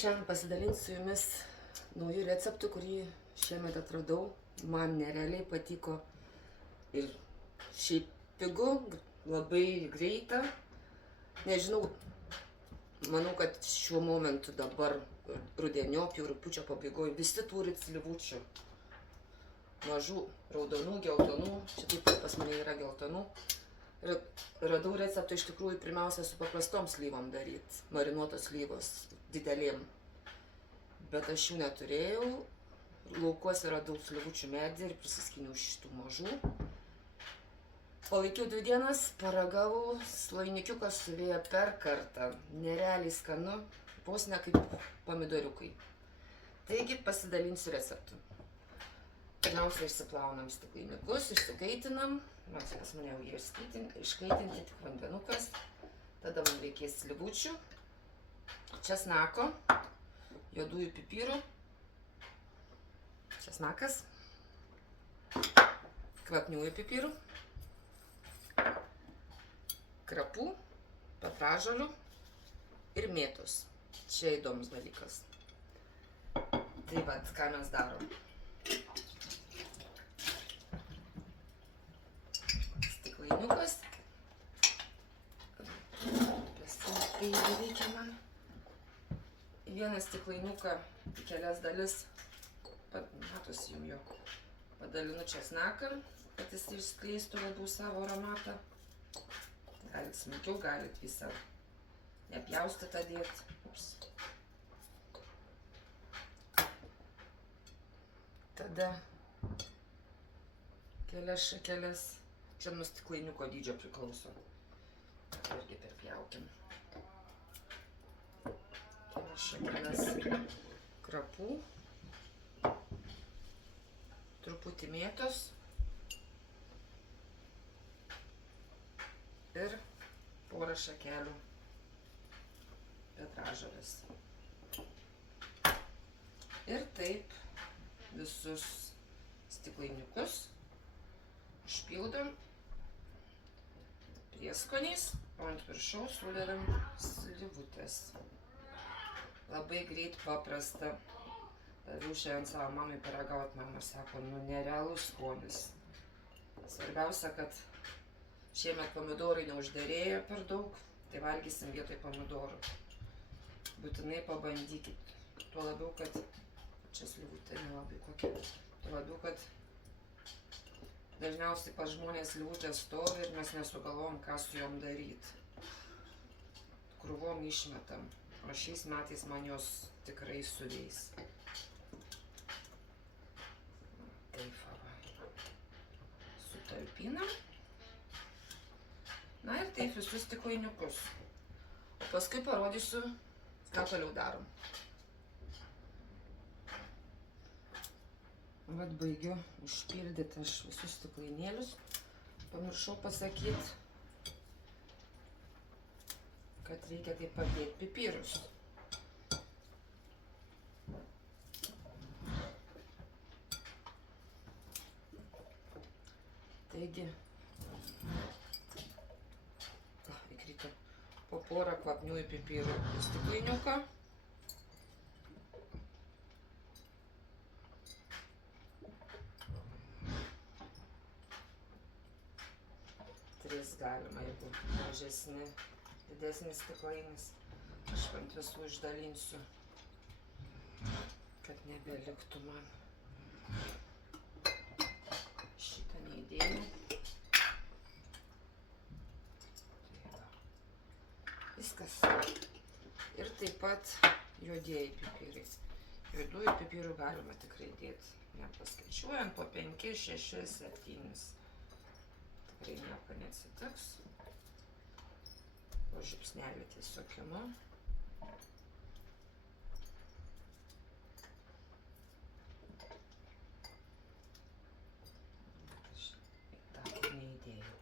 šiandien pasidalinsiu su jumis naujų receptų, kurį šiemet atradau. Man nerealiai patiko ir šiaip pigu, labai greita. Nežinau, manau, kad šiuo momentu dabar rudeniop, jau rugpjūčio pabaigoje visi turi slyvučių. Mažų, raudonų, geltonų, šitaip pas mane yra geltonų. Ir radau receptą iš tikrųjų pirmiausia su paprastom slyvom daryti, marinuotos slyvos didelėm. Bet aš jų neturėjau, laukuose radau slyvučių medį ir prisiskyniau šitų mažų. Palaikiau 2 dienas, paragavau, slainikiuką suvėjo per kartą, nerealiai skanu, vos ne kaip pomidoriukai. Taigi pasidalinsiu receptu. Pirmiausia, išsiplaunam stiklainiukus, išsikaitinam. Pas mane jau jie iškaitinti, tik vandenukas. Tada man reikės slyvučių, česnako, juodųjų pipirų, česnakas, kvapniųjų pipirų, krapų, petražolių ir mėtos. Čia įdomus dalykas. Tai vat, ką mes darom. Stiklainiukas. Tai reikia man vieną stiklainiuką į kelias dalis, matosi jums jo, padalinu česnaką, kad jis išskleistų labiau savo aromatą. Galit smulkiau, galit visą nepjaustytą dėti. Tada kelias šakeles, čia nuo stiklainiuko dydžio priklauso, irgi perpjaukim. Kelias šakeles krapų, truputį mėtos ir porą šakelių petražolės. Ir taip visus stiklainiukus užpildom prieskoniais, o ant viršaus sudedam slyvutes. Labai greit, paprasta. Daviau šiandien savo mamai paragaut, mama sako, nu nerealus skonis. Svarbiausia, kad šiemet pomidorai neužderėjo per daug, tai valgysim vietoj pomidorų. Būtinai pabandykit. Tuo labiau, kad čia slyvutė nelabai kokia. Tuo labiau, kad dažniausiai pas žmonės slyvutės stovi ir mes nesugalvom, ką su jom daryti. Krūvom išmetam, o šiais metais man jos tikrai suveis. Taip, sutalpinam. Na ir taip visus stiklainiukus. O paskui parodysiu, ką toliau darom. Vat baigiu užpildyti aš visus stiklainėlius. Pamiršau pasakyti, kad reikia taip padėti pipirus. Taigi, įkrito po porą kvapniųjų pipirų į stiklainiuką. Galima, jeigu mažesni, didesnis stiklainis. Aš ant visų išdalinsiu, kad nebeliktų man. Šitą neįdėjau. Viskas. Ir taip pat juodieji pipirai. Juodųjų pipirų galima tikrai dėti. Nepaskaičiuojant po 5, 6, 7. Tikrai nieko neatsitiks. O žiupsnelį tiesiog imu. Dar neįdėjau.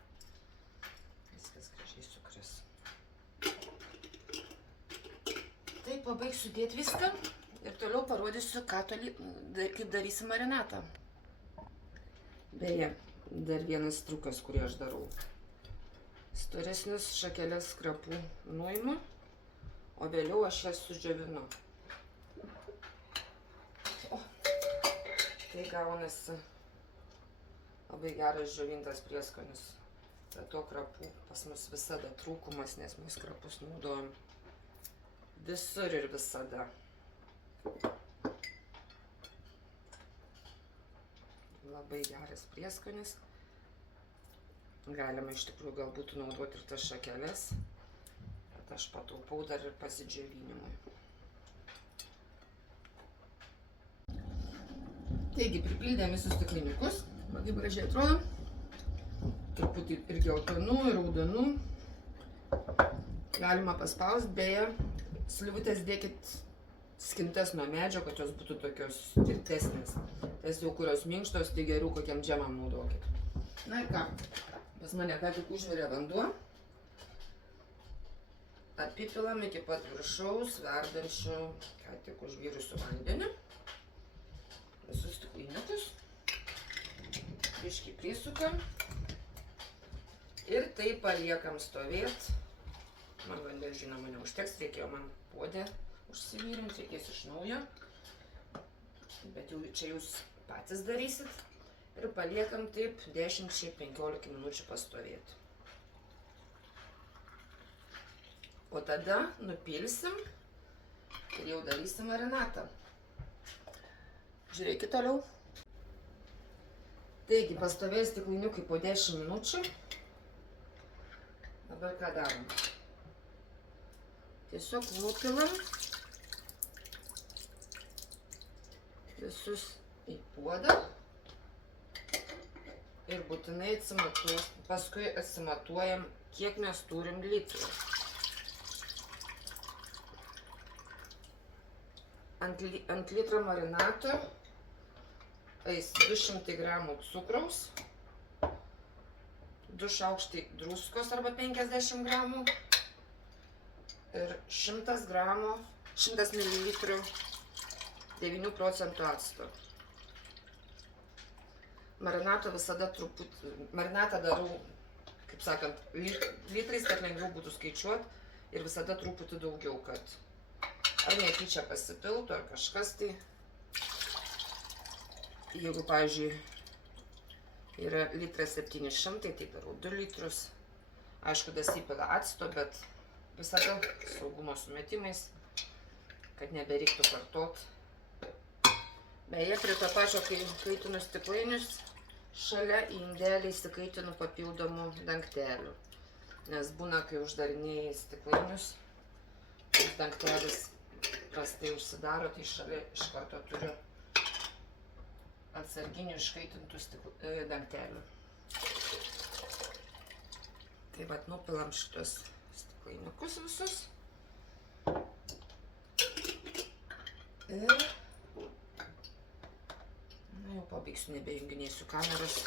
Viskas gražiai sukris. Taip, pabaigsiu dėti viską ir toliau parodysiu, kaip darysim marinatą. Beje, dar vienas triukas, kurį aš darau. Storesnius šakeles krapų nuimu, o vėliau aš jas sudžiovinu. Tai gaunasi labai geras džiovintas prieskonis. Be to krapų pas mus visada trūkumas, nes mes krapus naudojam visur ir visada. Labai geras prieskonis. Galima iš tikrųjų galbūt naudoti ir tas šakeles, bet aš pataupau dar ir pasidžiovinimui. Taigi pripildėm visus stiklainiukus, kaip gražiai atrodo. Truputį ir geltonų, ir raudonų. Galima paspausti, beje, slivutės dėkit skintas nuo medžio, kad jos būtų tokios tvirtesnės. Tas jau kurios minkštos, tai geriau kokiam džemam naudokit. Na ir ką, pas mane ką tik užvirė vanduo. Apipilam iki pat viršaus verdančių ką tik užvirusių vandeniu. Visus stiklainiukus. Biškį prisukam. Ir tai paliekam stovėt. Man vandens žinoma neužteks, reikėjo man puodę užsivyrinti, reikės iš naujo. Bet jau čia jūs patys darysit. Ir paliekam taip 10-15 minučių pastovėti. O tada nupilsim ir jau darysim marinatą. Žiūrėkit toliau. Taigi, pastovės stiklainiukai po 10 minučių. Dabar ką darom? Tiesiog nupilam visus į puodą ir būtinai paskui atsimatuojam, kiek mes turim litrų. Ant litro marinato eis 200 gramų cukraus, 2 šaukštai druskos arba 50 gramų ir 100 ml 9 procentų acto. Marinatą visada marinatą darau, kaip sakant, litrais, kad lengviau būtų skaičiuoti ir visada truputį daugiau, kad ar netyčia pasipiltų, ar kažkas tai. Jeigu, pavyzdžiui, yra litras 700, tai darau 2 litrus. Aišku, dasipila acto, bet visada saugumo sumetimais, kad nebereiktų kartot. Beje, prie to pačio, kai kaitinu stiklainius, šalia į indelį įsikaitinu papildomų dangtelių. Nes būna, kai uždarinėjai stiklainius, tas dangtelis prastai užsidaro, tai šalia iš karto turiu atsarginių iškaitintų dangtelių. Tai vat nupilam šitos stiklainiukus visus. Ir jau pabaigsiu, nebejunginėsiu kameros.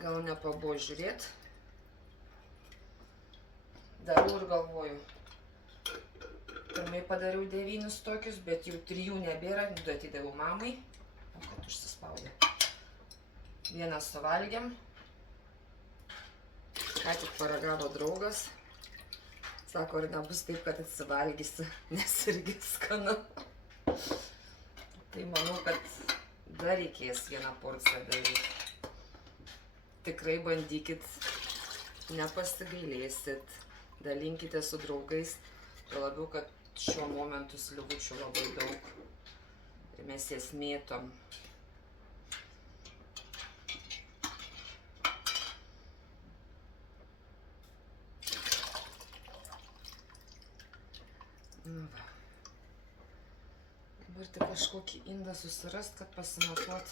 Gal nepabuvo žiūrėti. Darau ir galvoju. Pirmai padariau 9 tokius, bet jau 3 nebėra, atidaviau mamai. O kad užsispaudė. Vieną suvalgėm. Ką tik paragavo draugas. Sako, ar nebus taip, kad atsivalgysi, nes irgi skanu. Tai manau, kad dar reikės vieną porciją daryti. Tikrai bandykit, nepasigailėsit. Dalinkite su draugais. Tuo labiau, kad šiuo momentu slivučių labai daug. Ir mes jas mėtom. Dabar tik kažkokį indą susirast, kad pasimatuot.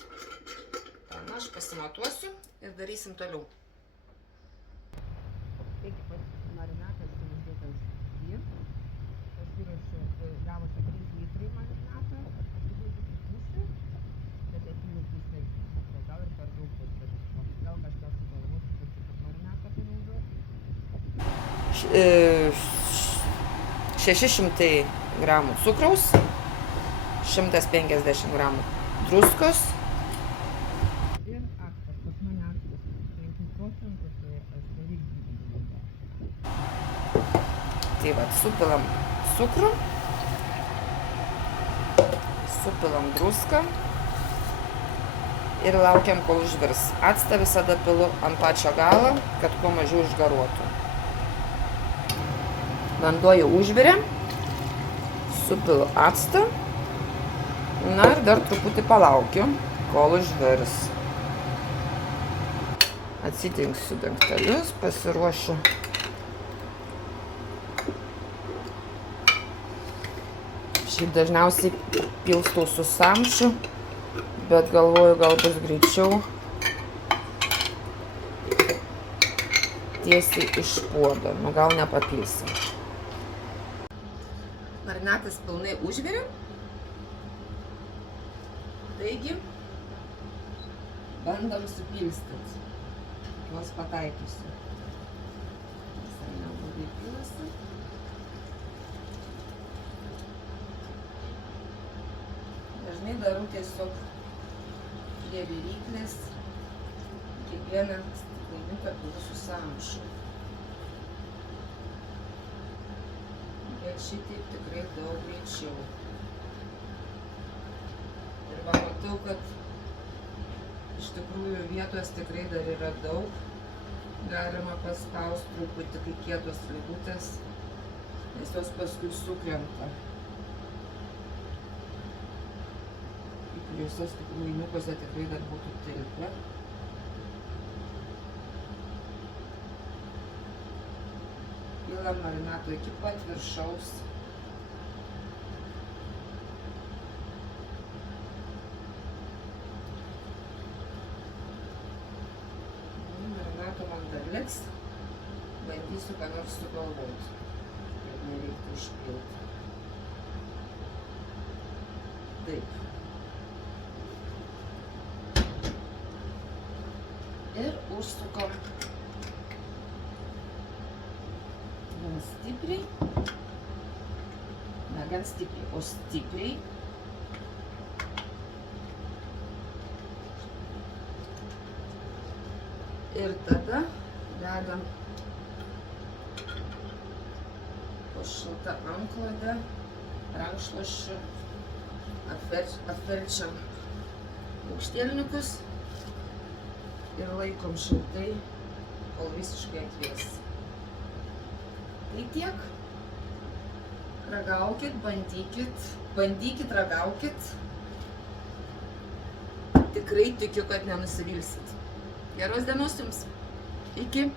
Na, aš pasimatuosiu ir darysim toliau. Taigi, marinatas uždėtas 2. Pasiruošiu, gavosi 3 litrai marinatą. Atiduosiu pusę, bet atėjau pusę. Gal ir per daug bus, bet gal kažkas sugalvos, kad marinatą panaudoti. 600 gramų cukraus, 150 gramų druskos. Ir actas, pas mane actas 5 procentų, tai aš beveik didinau. Tai va, supilam cukrų, supilam druską ir laukiam, kol užvirs. Actą visada pilu ant pačio galo, kad kuo mažiau išgaruotų. Vanduo jau užvirė, supilu actą, na ir dar truputį palaukiu, kol užvirs. Atsitinksiu dangtelius, pasiruošiu. Šiaip dažniausiai pilstau su samčiu, bet galvoju, gal bus greičiau tiesiai iš puodo, nu gal nepapilsim. Marinatas pilnai užvirė, taigi bandom supilstyti, juos pataikysiu. Visai neblogai pilasi. Dažnai darau tiesiog prie viryklės, kiekvieną stiklainiuką pilu su samčiu. Bet šitaip tikrai daug greičiau. Ir va matau, kad iš tikrųjų vietos tikrai dar yra daug. Galima paspausti truputį, kai kietos lygutės, nes jos paskui sukrenta. Juose stiklainiukuose tikrai dar būtų tilpę. Pilam marinato iki pat viršaus. Marinato man dar liks. Bandysiu ką nors sugalvoti, kad nereiktų išpilti. Taip. Ir užsukam gan stipriai, ne gan stipriai, o stipriai. Ir tada dedam po šiltą antklodę, rankšluosčiu, apverčiam aukštielnikus ir laikom šiltai, kol visiškai atvės. Tai tiek. Ragaukit, bandykit, ragaukit. Tikrai tikiu, kad nenusivilsit. Geros dienos jums. Iki.